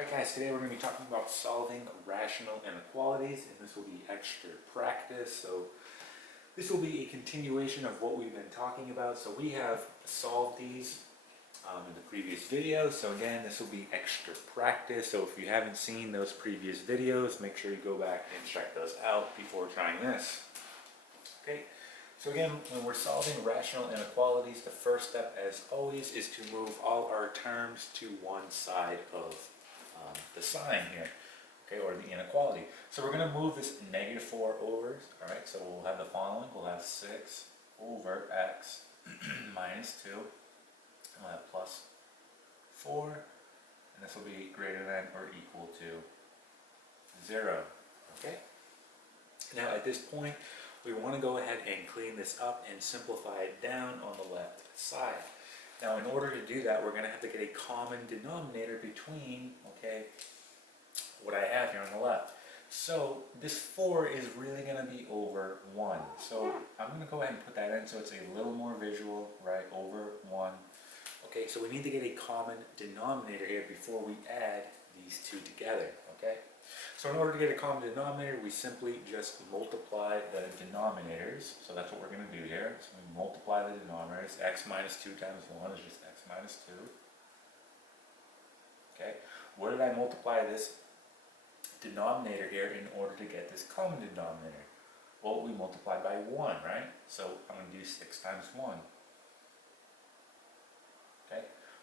Alright guys, today we're going to be talking about solving rational inequalities, and this will be extra practice. So this will be a continuation of what we've been talking about. So we have solved these in the previous video. So again, this will be extra practice. So if you haven't seen those previous videos, make sure you go back and check those out before trying this. Okay, so again, when we're solving rational inequalities, the first step, as always, is to move all our terms to one side of the sign here, okay, or the inequality. So we're going to move this negative 4 over, all right, so we'll have the following. We'll have 6 over x minus 2, and we'll have plus 4, and this will be greater than or equal to 0, okay? Now at this point, we want to go ahead and clean this up and simplify it down on the left side. Now in order to do that, we're going to have to get a common denominator between, okay, what I have here on the left. So this 4 is really going to be over 1. So I'm going to go ahead and put that in so it's a little more visual, right, over 1. Okay, so we need to get a common denominator here before we add these two together, okay? So in order to get a common denominator, we simply just multiply the denominators. So that's what we're going to do here. So we multiply the denominators. X minus 2 times 1 is just x minus 2. Okay, what did I multiply this denominator here in order to get this common denominator? Well, we multiplied by 1, right? So I'm going to do 6 times 1. Okay,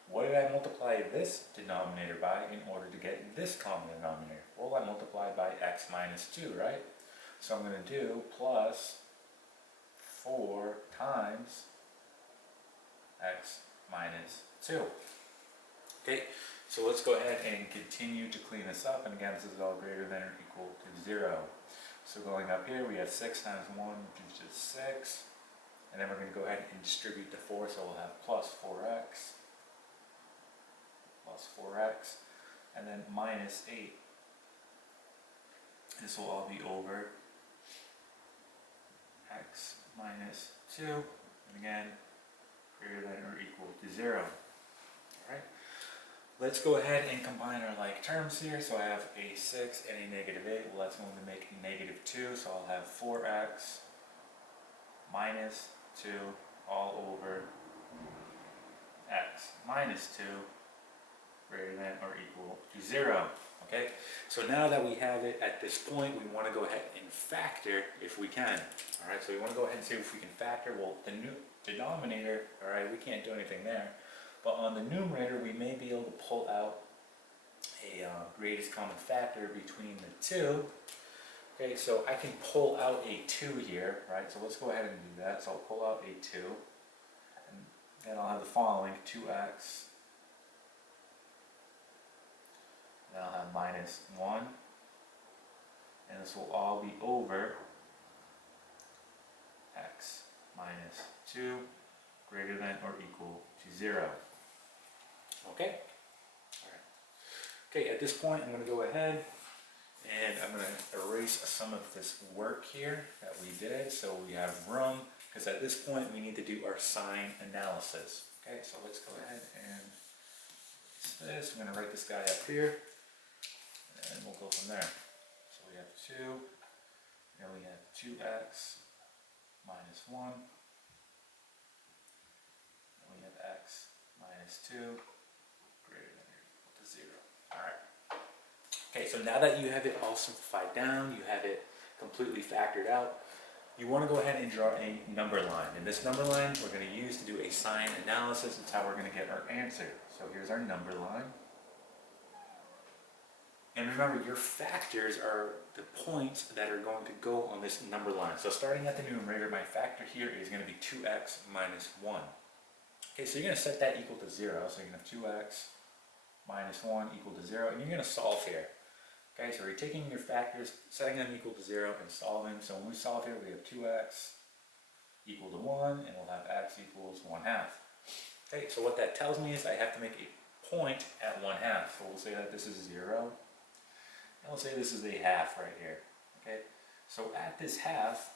what did I multiply this denominator by in order to get this common denominator? Well, I multiplied by x minus 2, right? So I'm going to do plus 4 times x minus 2. Okay, so let's go ahead and continue to clean this up. And again, this is all greater than or equal to 0. So going up here, we have 6 times 1, which is just 6. And then we're going to go ahead and distribute the 4, so we'll have plus 4x, and then minus 8. This will all be over x minus 2, and again, greater than or equal to 0. Alright, let's go ahead and combine our like terms here. So I have a 6 and a negative 8. Well, that's going to make negative 2, so I'll have 4x minus 2 all over x minus 2 greater than or equal to 0. Okay, so now that we have it at this point, we want to go ahead and factor if we can. All right, so we want to go ahead and see if we can factor. Well, the new denominator, all right, we can't do anything there. But on the numerator, we may be able to pull out a greatest common factor between the two. Okay, so I can pull out a 2 here, right? So let's go ahead and do that. So I'll pull out a 2, and then I'll have the following: 2x. Then I'll have minus 1, and this will all be over x minus 2 greater than or equal to 0. Okay? Alright. Okay, at this point I'm going to go ahead and I'm going to erase some of this work here that we did so we have room, because at this point we need to do our sign analysis. Okay, so let's go ahead and erase this. I'm going to write this guy up here, and we'll go from there. So we have 2, and we have 2x minus 1, and we have x minus 2 greater than or equal to 0. Alright. Okay, so now that you have it all simplified down, you have it completely factored out, you want to go ahead and draw a number line. And this number line we're going to use to do a sign analysis. That's how we're going to get our answer. So here's our number line. And remember, your factors are the points that are going to go on this number line. So starting at the numerator, my factor here is going to be 2x minus 1. Okay, so you're going to set that equal to 0. So you're going to have 2x minus 1 equal to 0. And you're going to solve here. Okay, so you're taking your factors, setting them equal to 0, and solving. So when we solve here, we have 2x equal to 1, and we'll have x equals 1/2. Okay, so what that tells me is I have to make a point at 1/2. So we'll say that this is 0. And we'll say this is a half right here. Okay, so at this half,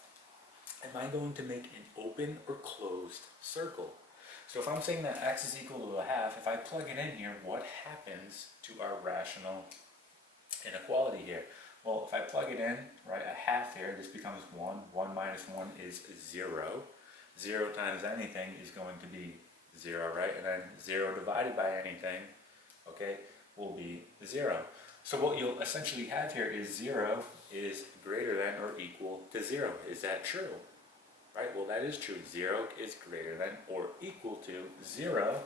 am I going to make an open or closed circle? So if I'm saying that x is equal to a half, if I plug it in here, what happens to our rational inequality here? Well, if I plug it in, right, a half here, this becomes 1. 1 minus 1 is 0. 0 times anything is going to be 0, right? And then 0 divided by anything, okay, will be 0. So what you'll essentially have here is 0 is greater than or equal to 0. Is that true? Right, well that is true. 0 is greater than or equal to 0.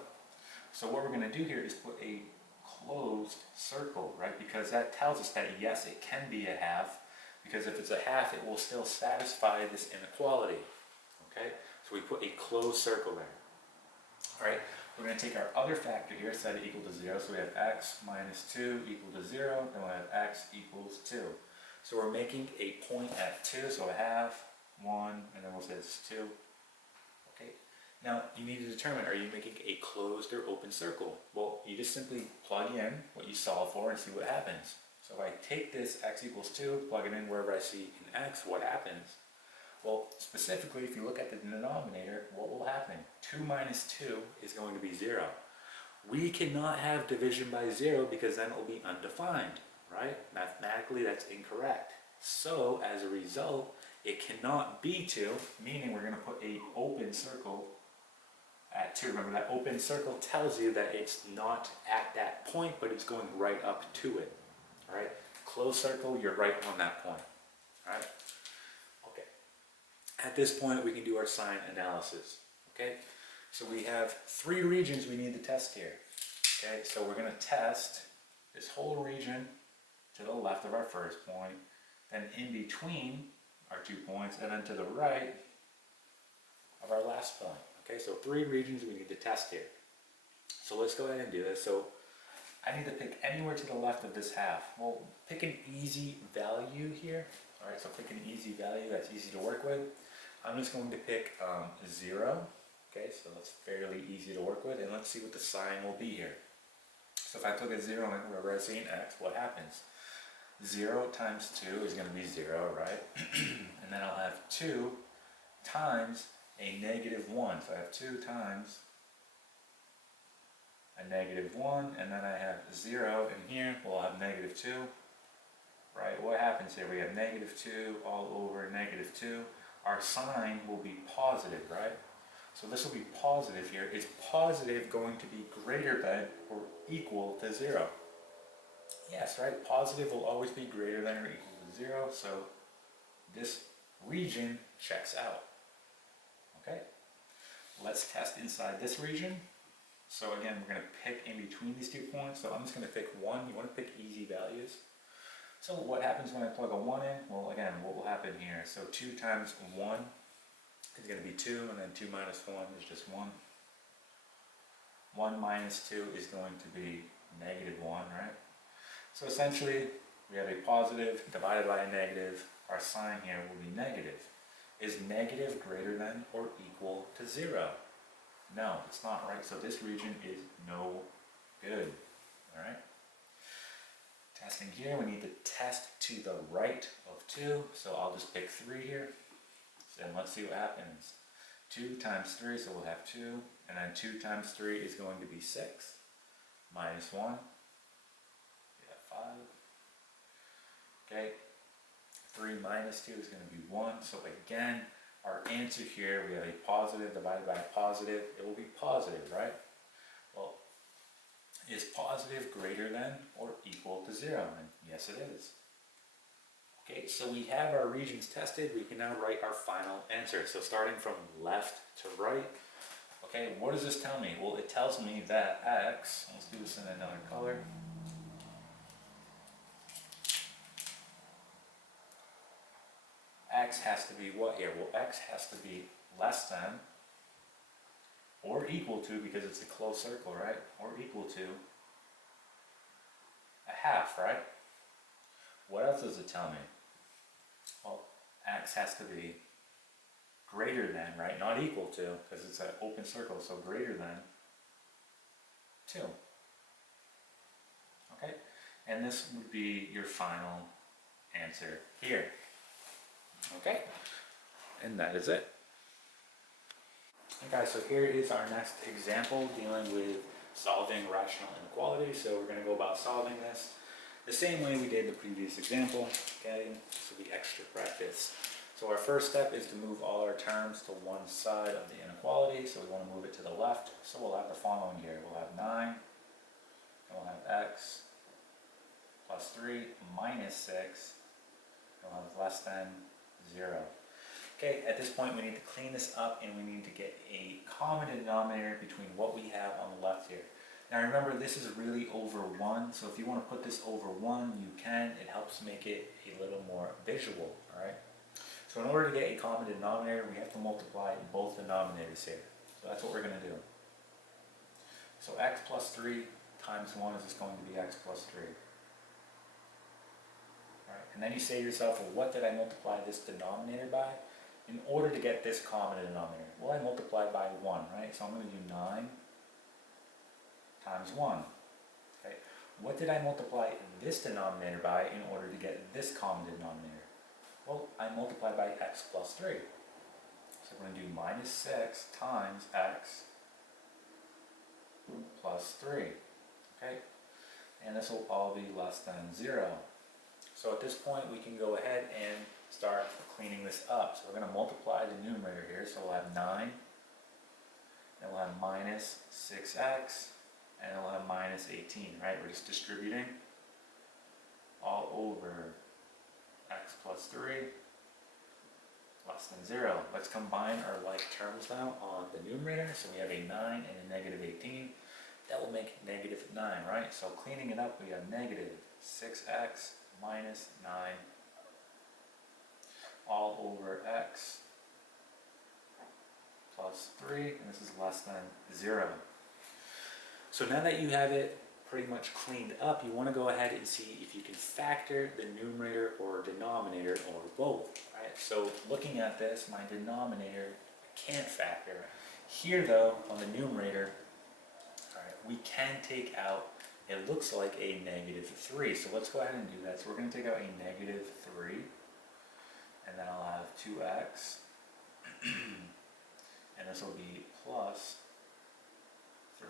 So what we're going to do here is put a closed circle, right? Because that tells us that yes, it can be a half. Because if it's a half, it will still satisfy this inequality. Okay, so we put a closed circle there. All right, we're going to take our other factor here, set it equal to 0. So we have x minus 2 equal to 0. Then we'll have x equals 2. So we're making a point at 2. So a half, 1, and then we'll say it's 2. Okay. Now you need to determine, are you making a closed or open circle? Well, you just simply plug in what you solve for and see what happens. So if I take this x equals 2, plug it in wherever I see an x, what happens? Well, specifically, if you look at the denominator, what will happen? 2 minus 2 is going to be 0. We cannot have division by 0 because then it will be undefined, right? Mathematically, that's incorrect. So, as a result, it cannot be 2, meaning we're going to put an open circle at 2. Remember, that open circle tells you that it's not at that point, but it's going right up to it. All right? Closed circle, you're right on that point. All right? Okay. At this point, we can do our sign analysis. Okay? So we have 3 regions we need to test here. Okay? So we're going to test this whole region to the left of our first point, then in between our 2 points, and then to the right of our last point. Okay, so 3 regions we need to test here. So let's go ahead and do this. So I need to pick anywhere to the left of this half. Well, pick an easy value here. All right, so pick an easy value that's easy to work with. I'm just going to pick 0. Okay, so that's fairly easy to work with, and let's see what the sign will be here. So if I plug a 0 in wherever I see an x, what happens? 0 times 2 is going to be 0, right? And then I'll have 2 times a negative 1. So I have 2 times a negative 1, and then I have 0, and here we'll have negative 2. Right, what happens here? We have negative 2 all over negative 2. Our sign will be positive, right? So this will be positive here. Is positive going to be greater than or equal to 0? Yes, right? Positive will always be greater than or equal to 0, so this region checks out. Okay? Let's test inside this region. So again, we're going to pick in between these 2 points. So I'm just going to pick 1. You want to pick easy values. So what happens when I plug a 1 in? Well, again, what will happen here? So 2 times 1 is going to be 2, and then 2 minus 1 is just 1. 1 minus 2 is going to be negative 1, right? So essentially, we have a positive divided by a negative. Our sign here will be negative. Is negative greater than or equal to 0? No, it's not, right? So this region is no good, all right? Testing here, we need to test to the right of 2. So I'll just pick 3 here. And let's see what happens. 2 times 3, so we'll have 2. And then 2 times 3 is going to be 6. Minus 1. We have 5. Okay. 3 minus 2 is going to be 1. So again, our answer here, we have a positive divided by a positive. It will be positive, right? Well, is positive greater than or equal to 0? And yes, it is. Okay, so we have our regions tested. We can now write our final answer. So starting from left to right. Okay, what does this tell me? Well, it tells me that x, let's do this in another color. X has to be what here? Well, x has to be less than or equal to, because it's a closed circle, right? Or equal to a half, right? What else does it tell me? Well, x has to be greater than, right? Not equal to, because it's an open circle, so greater than 2. Okay? And this would be your final answer here. Okay? And that is it. Okay, so here is our next example dealing with solving rational inequalities. So we're going to go about solving this the same way we did the previous example. Okay, this will be extra practice. So our first step is to move all our terms to one side of the inequality. So we want to move it to the left. So we'll have the following here. We'll have 9, and we'll have x plus 3 minus 6, and we'll have less than 0. Okay, at this point we need to clean this up and we need to get a common denominator between what we have on the left here. Now remember, this is really over 1, so if you want to put this over 1, you can. It helps make it a little more visual, alright? So in order to get a common denominator, we have to multiply both denominators here. So that's what we're going to do. So x plus 3 times 1 is just going to be x plus 3. Alright, and then you say to yourself, well, what did I multiply this denominator by? In order to get this common denominator, well, I multiplied by 1, right? So I'm going to do 9 times 1. Okay. What did I multiply this denominator by in order to get this common denominator? Well, I multiplied by x plus 3. So we're going to do minus 6 times x plus 3. Okay. And this will all be less than 0. So at this point, we can go ahead and start cleaning this up. So we're going to multiply the numerator here. So we'll have 9, and we'll have minus 6x, and we'll have minus 18, right? We're just distributing all over x plus 3 less than 0. Let's combine our like terms now on the numerator. So we have a 9 and a negative 18. That will make negative 9, right? So cleaning it up, we have negative 6x minus 9 all over x plus 3, and this is less than 0. So now that you have it pretty much cleaned up, you want to go ahead and see if you can factor the numerator or denominator or both, right? So looking at this, my denominator I can't factor. Here though, on the numerator, all right, we can take out, it looks like a negative 3. So let's go ahead and do that. So we're going to take out a negative 3. And then I'll have 2x, and this will be plus 3,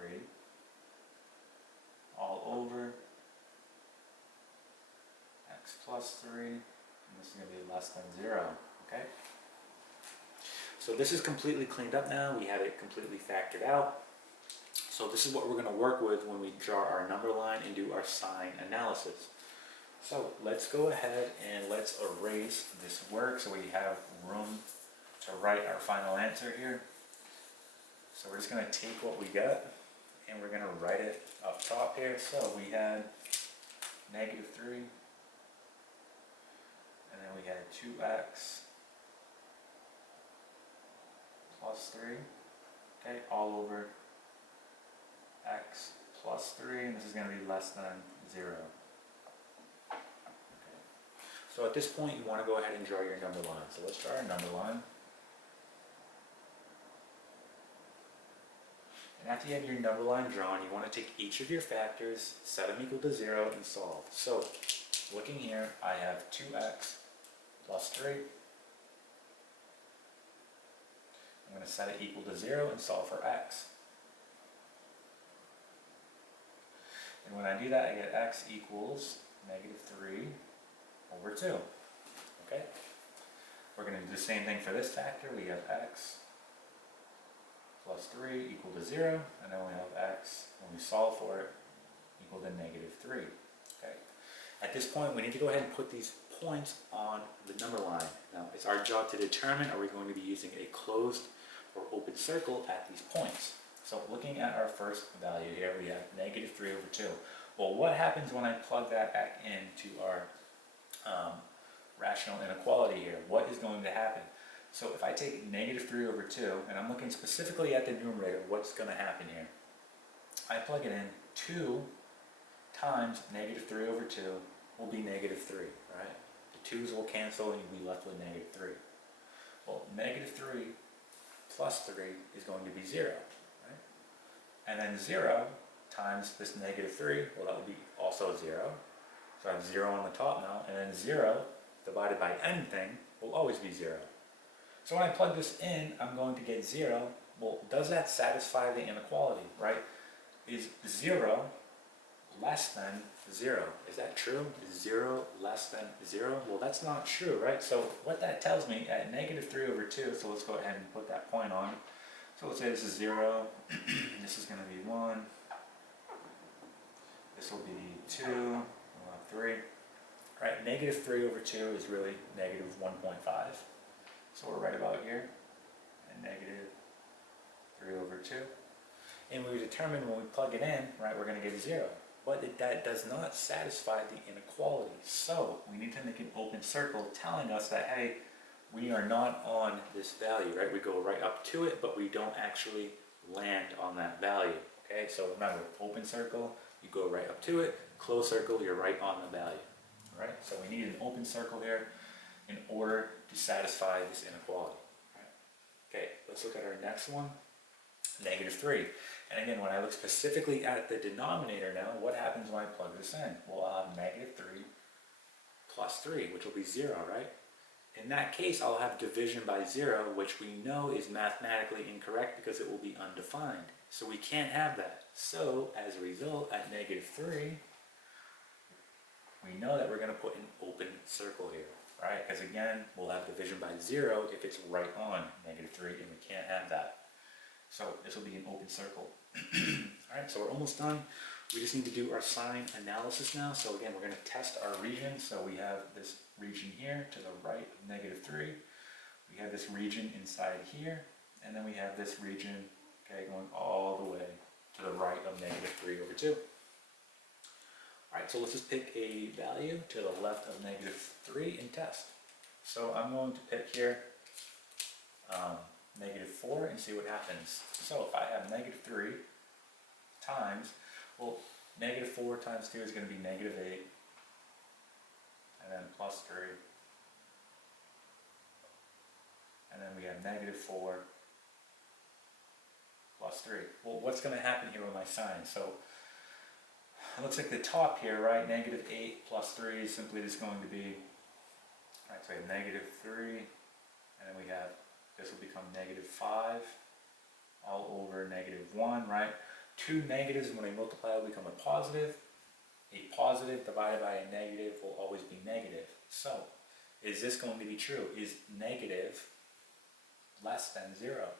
all over x plus 3, and this is going to be less than 0, okay? So this is completely cleaned up now. We have it completely factored out. So this is what we're going to work with when we draw our number line and do our sign analysis. So let's go ahead and let's erase this work so we have room to write our final answer here. So we're just going to take what we got and we're going to write it up top here. So we had negative 3, and then we had 2x plus 3, okay, all over x plus 3, and this is going to be less than 0. So at this point, you want to go ahead and draw your number line. So let's draw our number line. And after you have your number line drawn, you want to take each of your factors, set them equal to 0, and solve. So looking here, I have 2x plus 3. I'm going to set it equal to 0 and solve for x. And when I do that, I get x equals negative 3 over 2. Okay? We're going to do the same thing for this factor. We have x plus 3 equal to 0, and then we have x, when we solve for it, equal to negative 3. Okay? At this point, we need to go ahead and put these points on the number line. Now, it's our job to determine, are we going to be using a closed or open circle at these points? So looking at our first value here, we have negative 3 over 2. Well, what happens when I plug that back into our rational inequality here? What is going to happen? So if I take negative 3 over 2, and I'm looking specifically at the numerator, what's going to happen here? I plug it in, 2 times negative 3 over 2 will be negative 3, right? The 2's will cancel and you'll be left with negative 3. Well, negative 3 plus 3 is going to be 0, right? And then 0 times this negative 3, well, that will be also 0. So I have 0 on the top now, and then 0 divided by anything will always be 0. So when I plug this in, I'm going to get 0 well, does that satisfy the inequality, right? Is 0 less than 0? Is that true? Is 0 less than 0? Well, that's not true, right? So what that tells me at -3/2, so let's go ahead and put that point on. So let's say this is 0, this is going to be 1, this will be 2, we'll have 3. Right, -3/2 is really -1.5. So we're right about here, and -3/2. And we determine when we plug it in, right, we're going to get 0. But that does not satisfy the inequality. So we need to make an open circle telling us that, hey, we are not on this value, right? We go right up to it, but we don't actually land on that value. Okay, so remember, open circle, you go right up to it. Closed circle, you're right on the value. All right, so we need an open circle here in order to satisfy this inequality. Right? Okay, let's look at our next one, -3. And again, when I look specifically at the denominator now, what happens when I plug this in? Well, I'll have -3 plus 3, which will be 0, right? In that case, I'll have division by 0, which we know is mathematically incorrect because it will be undefined. So we can't have that. So, as a result, at -3, we know that we're going to put an open circle here, right? Because again, we'll have division by 0 if it's right on -3, and we can't have that. So this will be an open circle. Alright, so we're almost done. We just need to do our sign analysis now. So again, we're going to test our region. So we have this region here to the right of -3. We have this region inside here. And then we have this region, okay, going all the way to the right of -3/2. Alright, so let's just pick a value to the left of -3 and test. So I'm going to pick here -4 and see what happens. So if I have -3 times, well, -4 times 2 is going to be -8, and then plus 3, and then we have -4 plus 3. Well, what's going to happen here with my sign? So it looks like the top here, right, -8 plus 3 is simply just going to be, right, so we have -3, and then we have, this will become -5 all over -1, right? Two negatives, when they multiply, will become a positive. A positive divided by a negative will always be negative. So, is this going to be true? Is negative less than 0?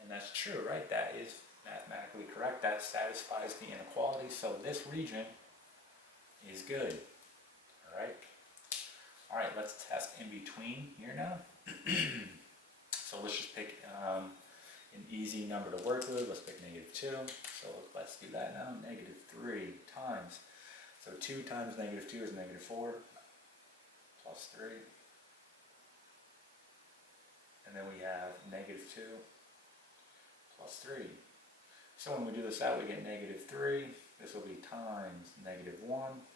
And that's true, right? That is mathematically correct. That satisfies the inequality. So this region is good. Alright? Alright, let's test in between here now. So let's just pick an easy number to work with. Let's pick -2. So let's do that now. -3 times. So 2 times -2 is -4 plus 3. And then we have -2 plus 3. So when we do this out, we get -3. This will be times -1.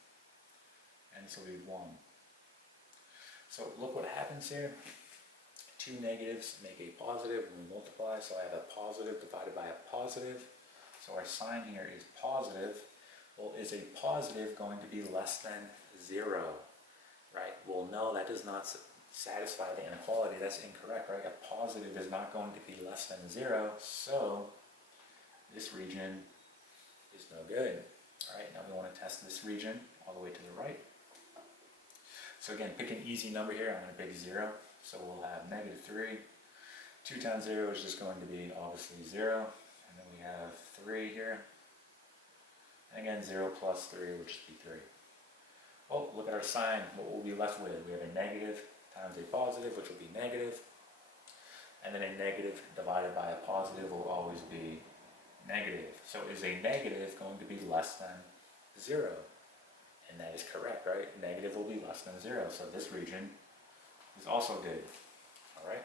And this will be 1. So look what happens here. Two negatives make a positive when we multiply, so I have a positive divided by a positive. So our sign here is positive. Well, is a positive going to be less than 0? Right? Well, no, that does not satisfy the inequality. That's incorrect, right? A positive is not going to be less than 0, so this region is no good. Alright, now we want to test this region all the way to the right. So again, pick an easy number here. I'm going to pick 0. So we'll have -3. 2 times 0 is just going to be obviously 0. And then we have 3 here. And again, 0 plus 3 will just be 3. Well, look at our sign. What will we be left with? We have a negative times a positive, which will be negative. And then a negative divided by a positive will always be negative. So is a negative going to be less than 0? And that is correct, right? Negative will be less than 0. So this region is also good. Alright?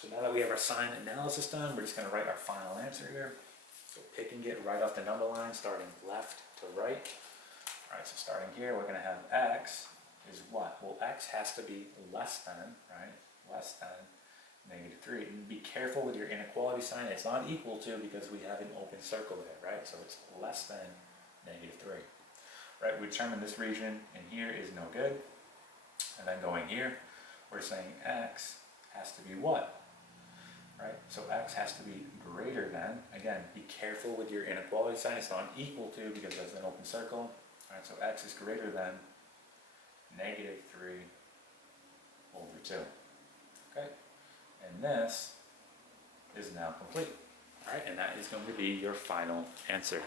So now that we have our sign analysis done, we're just going to write our final answer here. So picking it right off the number line, starting left to right. Alright, so starting here, we're going to have x is what? Well, x has to be less than, right? Less than -3. And be careful with your inequality sign. It's not equal to because we have an open circle there, right? So it's less than -3. Right, we determine this region in here is no good. And then going here, we're saying x has to be what? right? So x has to be greater than, again, be careful with your inequality sign, it's not equal to because that's an open circle. All right, so x is greater than negative 3 over 2. Okay, and this is now complete. All right, and that is going to be your final answer.